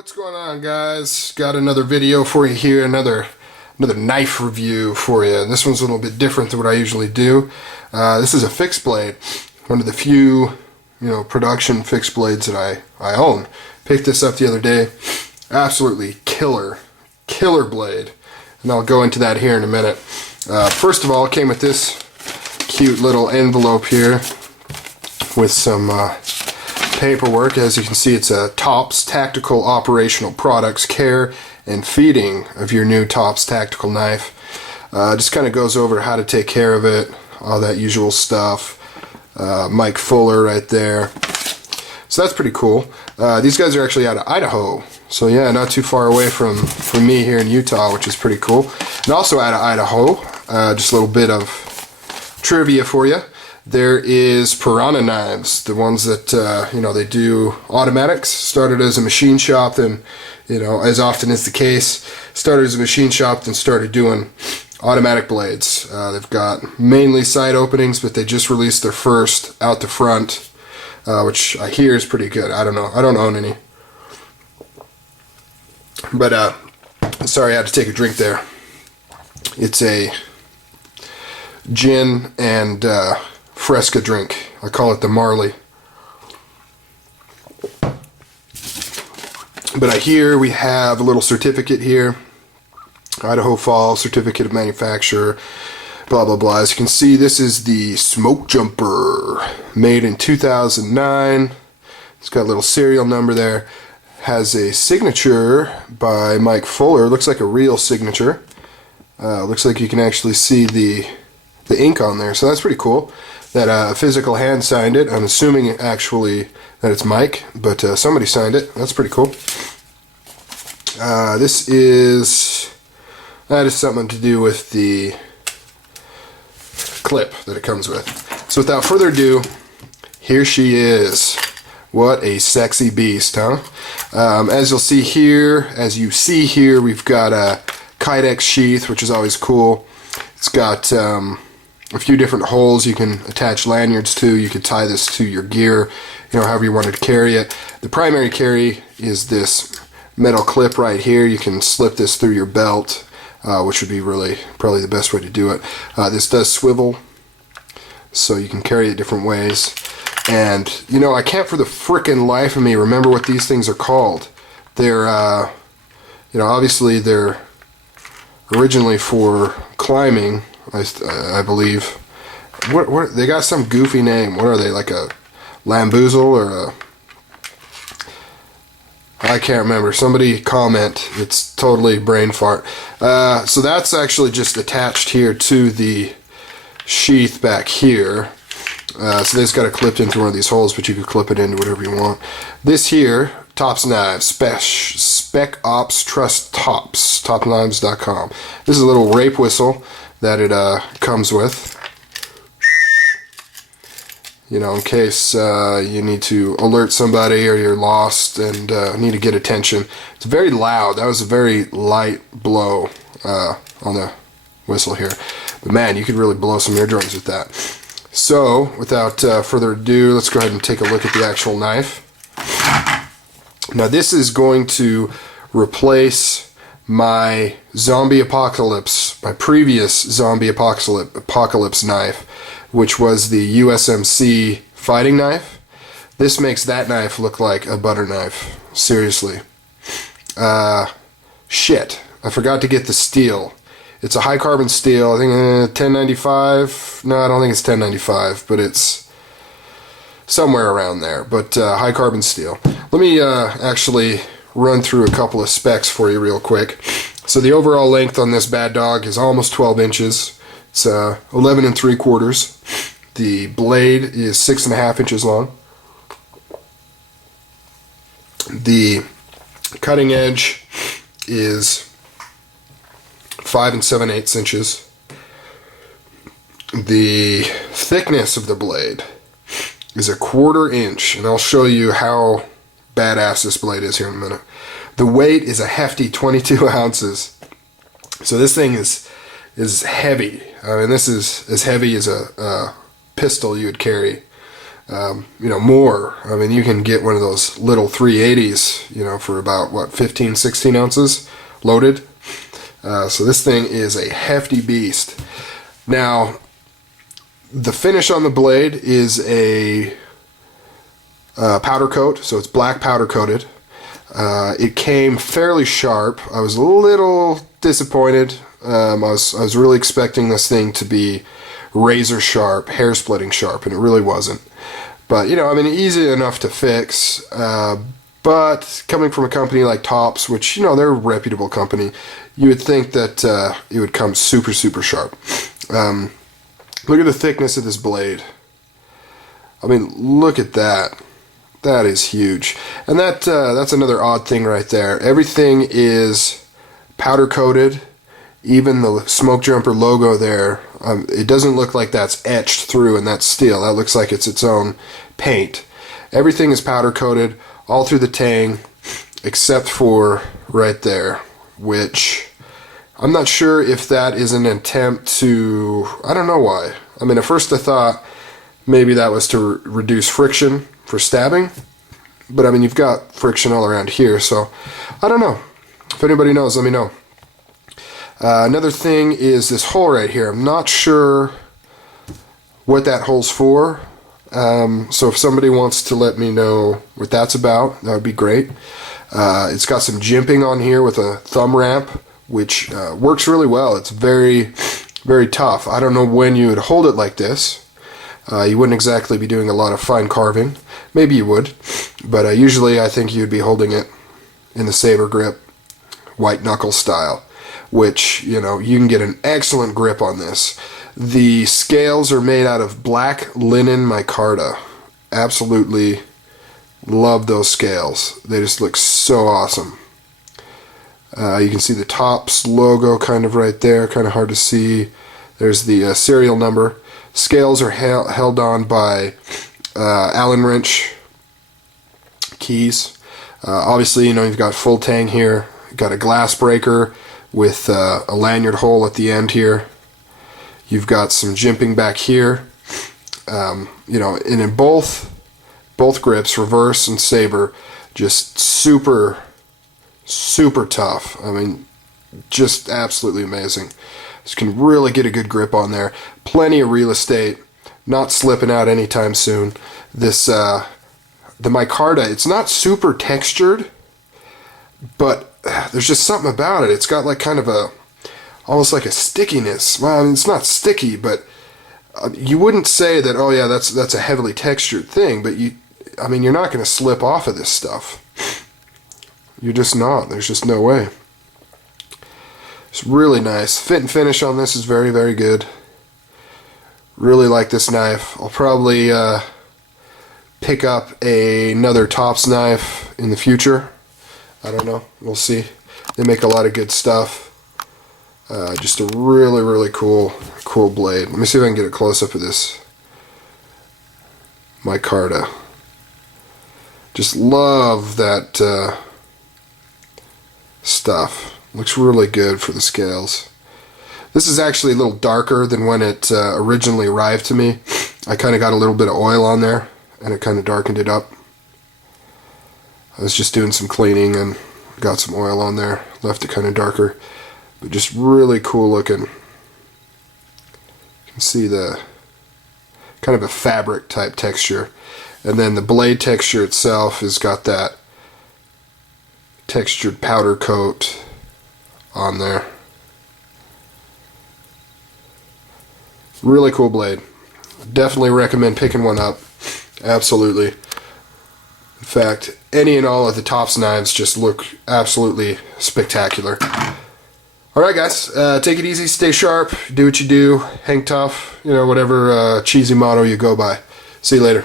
What's going on, guys? Got another video for you here, another knife review for you. And this one's a little bit different than what I usually do. This is a fixed blade, one of the few, production fixed blades that I own. Picked this up the other day. Absolutely killer blade, and I'll go into that here in a minute. First of all, it came with this cute little envelope here with some paperwork. As you can see, it's a TOPS, Tactical Operational Products, Care and Feeding of your new TOPS tactical knife. Just kind of goes over how to take care of it, all that usual stuff. Mike Fuller right there. So that's pretty cool. These guys are actually out of Idaho, so yeah, not too far away from me here in Utah, which is pretty cool. And also out of Idaho, just a little bit of trivia for you. There is Piranha knives, the ones that they do automatics. Started as a machine shop, then as often is the case, started as a machine shop, then started doing automatic blades. They've got mainly side openings, but they just released their first out the front, which I hear is pretty good. I don't know. I don't own any. But sorry, I had to take a drink there. It's a gin and Fresca drink. I call it the Marley. But I hear we have a little certificate here. Idaho Falls Certificate of Manufacturer, blah blah blah. As you can see, this is the Smoke Jumper, made in 2009. It's got a little serial number there. Has a signature by Mike Fuller. Looks like a real signature. Looks like you can actually see the ink on there, so that's pretty cool. That a physical hand signed it. I'm assuming actually that it's Mike, but somebody signed it. That's pretty cool. That is something to do with the clip that it comes with. So without further ado, here she is. What a sexy beast, huh? As you see here, we've got a Kydex sheath, which is always cool. It's got a few different holes you can attach lanyards to. You could tie this to your gear, however you wanted to carry it. The primary carry is this metal clip right here. You can slip this through your belt, which would be probably the best way to do it. This does swivel, so you can carry it different ways. And I can't for the frickin' life of me remember what these things are called. They're obviously they're originally for climbing, I believe. What they got some goofy name. What are they, like a lamboozle or a... I can't remember. Somebody comment. It's totally brain fart. So that's actually just attached here to the sheath back here. So they've got it clipped into one of these holes, but you could clip it into whatever you want. This here, TOPS Knives, Spec Ops Trust TOPS, topknives.com. This is a little rape whistle that it comes with. In case you need to alert somebody or you're lost and need to get attention. It's very loud. That was a very light blow on the whistle here. But man, you could really blow some eardrums with that. So, without further ado, let's go ahead and take a look at the actual knife. Now this is going to replace my Zombie Apocalypse, my previous Zombie Apocalypse knife, which was the USMC fighting knife. This makes that knife look like a butter knife. Seriously. Shit. I forgot to get the steel. It's a high carbon steel. I think 1095. No, I don't think it's 1095, but it's somewhere around there. But high carbon steel. Let me actually run through a couple of specs for you real quick. So the overall length on this bad dog is almost 12 inches. It's 11 3/4. The blade is 6.5 inches long. The cutting edge is 5 7/8 inches. The thickness of the blade is 1/4 inch, and I'll show you how badass this blade is here in a minute. The weight is a hefty 22 ounces. So this thing is heavy. I mean, this is as heavy as a pistol you would carry. you know, more. I mean, you can get one of those little 380s, you know, for about, what, 15, 16 ounces loaded. So this thing is a hefty beast. Now, the finish on the blade is a powder coat, so it's black powder coated. It came fairly sharp. I was a little disappointed. I was really expecting this thing to be razor sharp, hair splitting sharp, and it really wasn't. But, you know, I mean, easy enough to fix. But coming from a company like Tops, which, you know, they're a reputable company, you would think that it would come super, super sharp. Look at the thickness of this blade. I mean, look at that. That is huge. And that's another odd thing right there. Everything is powder coated. Even the smoke jumper logo there, it doesn't look like that's etched through in that steel. That looks like it's its own paint. Everything is powder coated all through the tang except for right there, which I'm not sure if that is an attempt to, I don't know why. I mean, at first I thought maybe that was to reduce friction for stabbing, but I mean, you've got friction all around here, so I don't know. If anybody knows, let me know. Another thing is this hole right here. I'm not sure what that hole's for, so if somebody wants to let me know what that's about, that would be great. It's got some jimping on here with a thumb ramp, which works really well. It's very, very tough. I don't know when you would hold it like this. You wouldn't exactly be doing a lot of fine carving. Maybe you would, but usually I think you'd be holding it in the saber grip, white knuckle style, which, you know, you can get an excellent grip on this. The scales are made out of black linen micarta. Absolutely love those scales. They just look so awesome. You can see the Tops logo kind of right there, kind of hard to see. There's the serial number. Scales are held on by Allen wrench keys. Obviously, you know, you've got full tang here. You've got a glass breaker with a lanyard hole at the end here. You've got some jimping back here. You know, and in both grips, reverse and saber, just super, super tough. I mean, just absolutely amazing. Just can really get a good grip on there. Plenty of real estate, not slipping out anytime soon. This the micarta, it's not super textured, but there's just something about it. It's got like kind of a, almost like a stickiness. Well, I mean, it's not sticky, but you wouldn't say that, oh yeah, that's a heavily textured thing, but I mean, you're not going to slip off of this stuff. You're just not. There's just no way. It's really nice. Fit and finish on this is very, very good. Really like this knife. I'll probably pick up another Tops knife in the future. I don't know. We'll see. They make a lot of good stuff. Just a really, really cool blade. Let me see if I can get a close-up of this micarta. Just love that stuff. Looks really good for the scales. This is actually a little darker than when it originally arrived to me. I kind of got a little bit of oil on there, and it kind of darkened it up. I was just doing some cleaning and got some oil on there, left it kind of darker, but just really cool looking. You can see the kind of a fabric type texture, and then the blade texture itself has got that textured powder coat on there. Really cool blade. Definitely recommend picking one up. Absolutely. In fact, any and all of the Tops knives just look absolutely spectacular. Alright guys, take it easy, stay sharp, do what you do, hang tough, you know, whatever cheesy motto you go by. See you later.